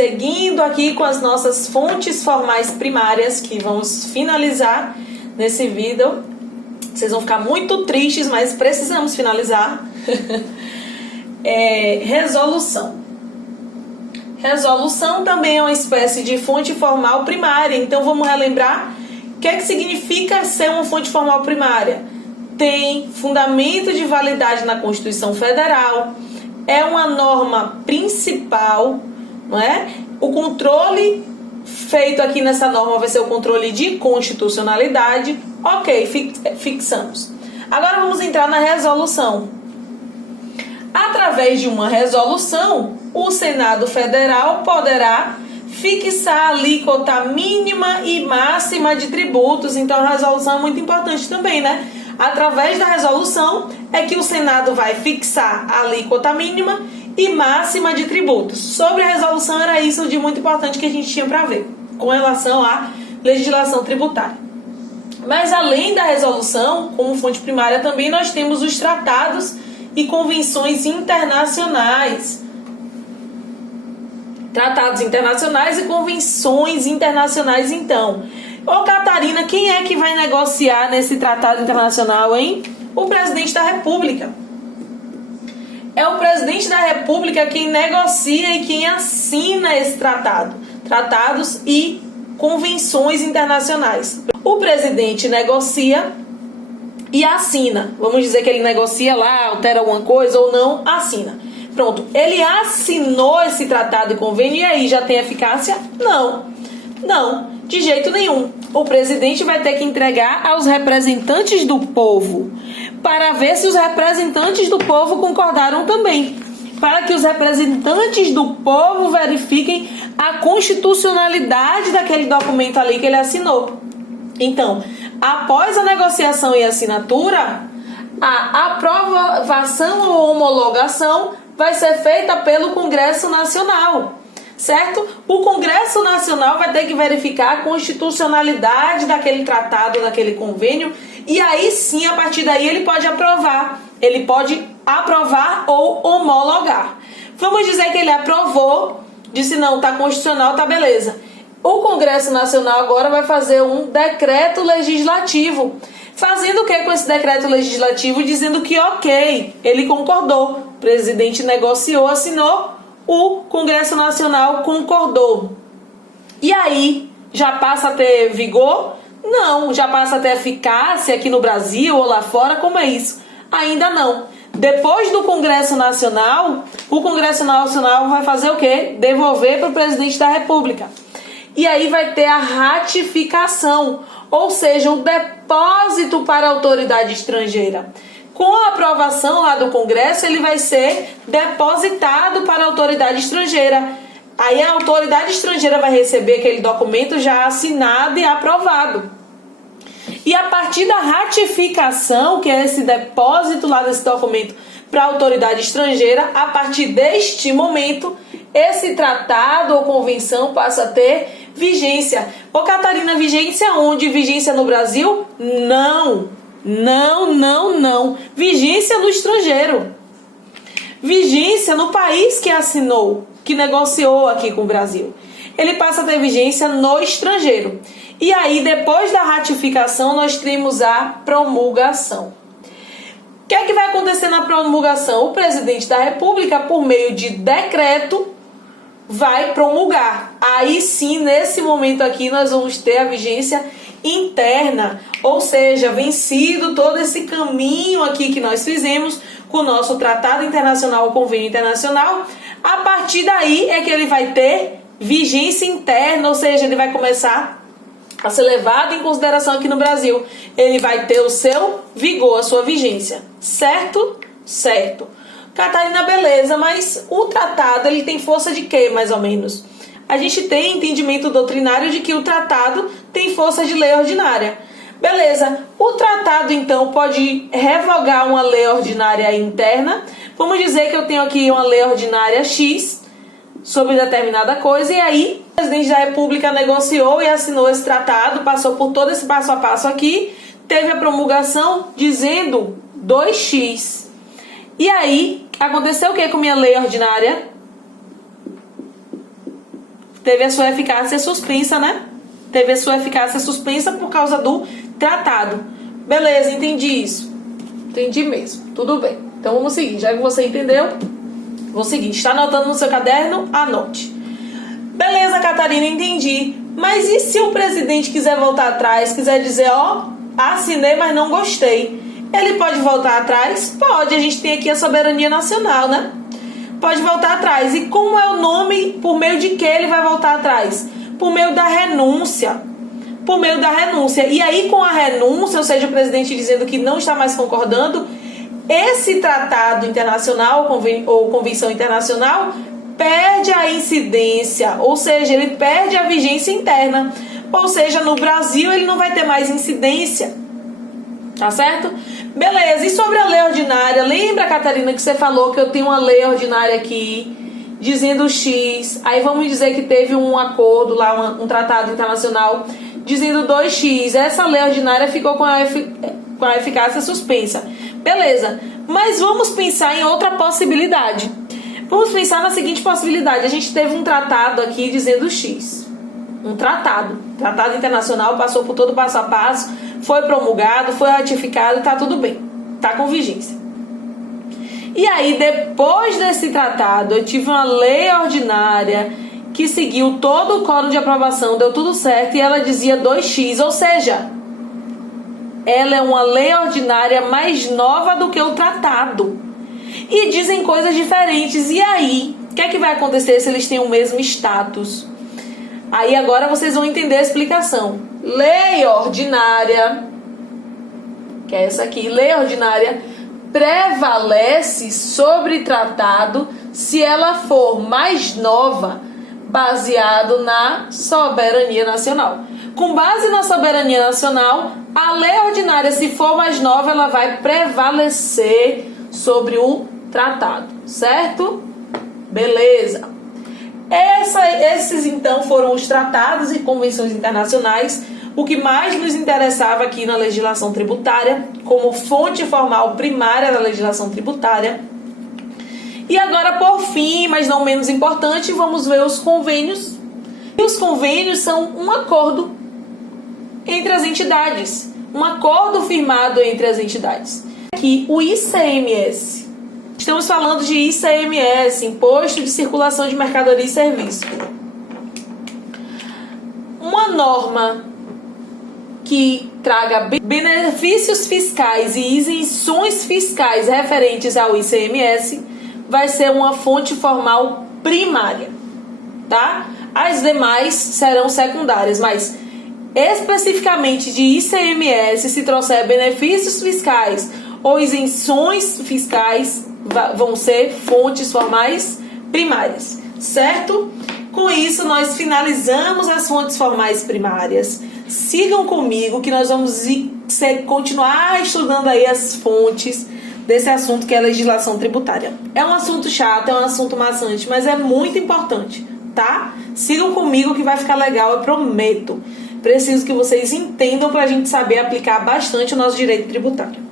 seguindo aqui com as nossas fontes formais primárias, que vamos finalizar nesse vídeo. Vocês vão ficar muito tristes, mas precisamos finalizar. Resolução. Resolução também é uma espécie de fonte formal primária. Então vamos relembrar o que é que significa ser uma fonte formal primária. Tem fundamento de validade na Constituição Federal, é uma norma principal, não é? O controle feito aqui nessa norma vai ser o controle de constitucionalidade. Ok, fixamos. Agora vamos entrar na resolução. Através de uma resolução, o Senado Federal poderá fixar a alíquota mínima e máxima de tributos. Então a resolução é muito importante também, né? Através da resolução é que o Senado vai fixar a alíquota mínima e máxima de tributos. Sobre a resolução era isso de muito importante que a gente tinha para ver com relação à legislação tributária. Mas além da resolução, como fonte primária também nós temos os tratados e convenções internacionais. Tratados internacionais e convenções internacionais, então. Ô Catarina, quem é que vai negociar nesse tratado internacional, hein? O presidente da República. É o presidente da República quem negocia e quem assina esse tratado. Tratados e convenções internacionais. O presidente negocia e assina. Vamos dizer que ele negocia lá, altera alguma coisa ou não, assina. Pronto, ele assinou esse tratado e convênio e aí já tem eficácia? Não, de jeito nenhum. O presidente vai ter que entregar aos representantes do povo para ver se os representantes do povo concordaram também. Para que os representantes do povo verifiquem a constitucionalidade daquele documento ali que ele assinou. Então, após a negociação e assinatura, a aprovação ou homologação vai ser feita pelo Congresso Nacional, certo? O Congresso Nacional vai ter que verificar a constitucionalidade daquele tratado, daquele convênio, e aí sim, a partir daí, ele pode aprovar. Ele pode aprovar ou homologar. Vamos dizer que ele aprovou, disse não, está constitucional, tá beleza. O Congresso Nacional agora vai fazer um decreto legislativo. Fazendo o que com esse decreto legislativo? Dizendo que ok, ele concordou. O presidente negociou, assinou, o Congresso Nacional concordou. E aí, já passa a ter vigor? Não, já passa a ter eficácia aqui no Brasil ou lá fora? Como é isso? Ainda não. Depois do Congresso Nacional, o Congresso Nacional vai fazer o quê? Devolver para o presidente da República. E aí vai ter a ratificação, ou seja, o depósito para a autoridade estrangeira. Com a aprovação lá do Congresso, ele vai ser depositado para a autoridade estrangeira. Aí a autoridade estrangeira vai receber aquele documento já assinado e aprovado. E a partir da ratificação, que é esse depósito lá desse documento para a autoridade estrangeira, a partir deste momento, esse tratado ou convenção passa a ter vigência. Ô Catarina, vigência onde? Vigência no Brasil? Não. Vigência no estrangeiro. Vigência no país que assinou, que negociou aqui com o Brasil. Ele passa a ter vigência no estrangeiro. E aí, depois da ratificação, nós temos a promulgação. O que é que vai acontecer na promulgação? O presidente da República, por meio de decreto, vai promulgar. Aí sim, nesse momento aqui, nós vamos ter a vigência interna, ou seja, vencido todo esse caminho aqui que nós fizemos com o nosso tratado internacional, o convênio internacional. A partir daí é que ele vai ter vigência interna, ou seja, ele vai começar a ser levado em consideração aqui no Brasil. Ele vai ter o seu vigor, a sua vigência. Certo? Certo. Catarina, beleza, mas o tratado ele tem força de quê, mais ou menos? A gente tem entendimento doutrinário de que o tratado tem força de lei ordinária. Beleza, o tratado então pode revogar uma lei ordinária interna. Vamos dizer que eu tenho aqui uma lei ordinária X sobre determinada coisa, e aí o presidente da República negociou e assinou esse tratado, passou por todo esse passo a passo aqui, teve a promulgação dizendo 2x. E aí, aconteceu o que com minha lei ordinária? teve a sua eficácia suspensa, né? Teve a sua eficácia suspensa por causa do tratado. Beleza, entendi isso. Entendi mesmo. Tudo bem. Então vamos seguir. Já que você entendeu, vou seguir. Está anotando no seu caderno? Anote. Beleza, Catarina, entendi. Mas e se o presidente quiser voltar atrás, quiser dizer, ó, assinei, mas não gostei? Ele pode voltar atrás? Pode. A gente tem aqui a soberania nacional, né? Pode voltar atrás. E como é o nome, por meio de que ele vai voltar atrás? Por meio da renúncia. Por meio da renúncia. E aí, com a renúncia, ou seja, o presidente dizendo que não está mais concordando, esse tratado internacional ou convenção internacional perde a incidência, ou seja, ele perde a vigência interna. Ou seja, no Brasil ele não vai ter mais incidência. Tá certo? Beleza, e sobre a lei ordinária? Lembra, Catarina, que você falou que eu tenho uma lei ordinária aqui dizendo X, aí vamos dizer que teve um acordo lá, um tratado internacional dizendo 2x, essa lei ordinária ficou com a eficácia suspensa. Beleza, mas vamos pensar em outra possibilidade. Vamos pensar na seguinte possibilidade: a gente teve um tratado aqui dizendo X, um tratado internacional, passou por todo o passo a passo, foi promulgado, foi ratificado, tá tudo bem, tá com vigência. E aí, depois desse tratado, eu tive uma lei ordinária que seguiu todo o código de aprovação, deu tudo certo, e ela dizia 2x, ou seja, ela é uma lei ordinária mais nova do que o tratado. E dizem coisas diferentes. E aí, o que é que vai acontecer se eles têm o mesmo status? Aí agora vocês vão entender a explicação. Lei ordinária, que é essa aqui, lei ordinária, prevalece sobre tratado se ela for mais nova, baseado na soberania nacional. Com base na soberania nacional, a lei ordinária, se for mais nova, ela vai prevalecer sobre o tratado, certo? Beleza. Esses então foram os tratados e convenções internacionais, o que mais nos interessava aqui na legislação tributária, como fonte formal primária da legislação tributária. E agora, por fim, mas não menos importante, vamos ver os convênios. E os convênios são um acordo entre as entidades, um acordo firmado entre as entidades. Aqui, o ICMS. Estamos falando de ICMS, Imposto de Circulação de Mercadoria e Serviço. Uma norma que traga benefícios fiscais e isenções fiscais referentes ao ICMS vai ser uma fonte formal primária, tá? As demais serão secundárias, mas especificamente de ICMS, se trouxer benefícios fiscais ou isenções fiscais, vão ser fontes formais primárias, certo? Com isso, nós finalizamos as fontes formais primárias. Sigam comigo que nós vamos continuar estudando aí as fontes desse assunto que é a legislação tributária. É um assunto chato, é um assunto maçante, mas é muito importante, tá? Sigam comigo que vai ficar legal, eu prometo. Preciso que vocês entendam para a gente saber aplicar bastante o nosso direito tributário.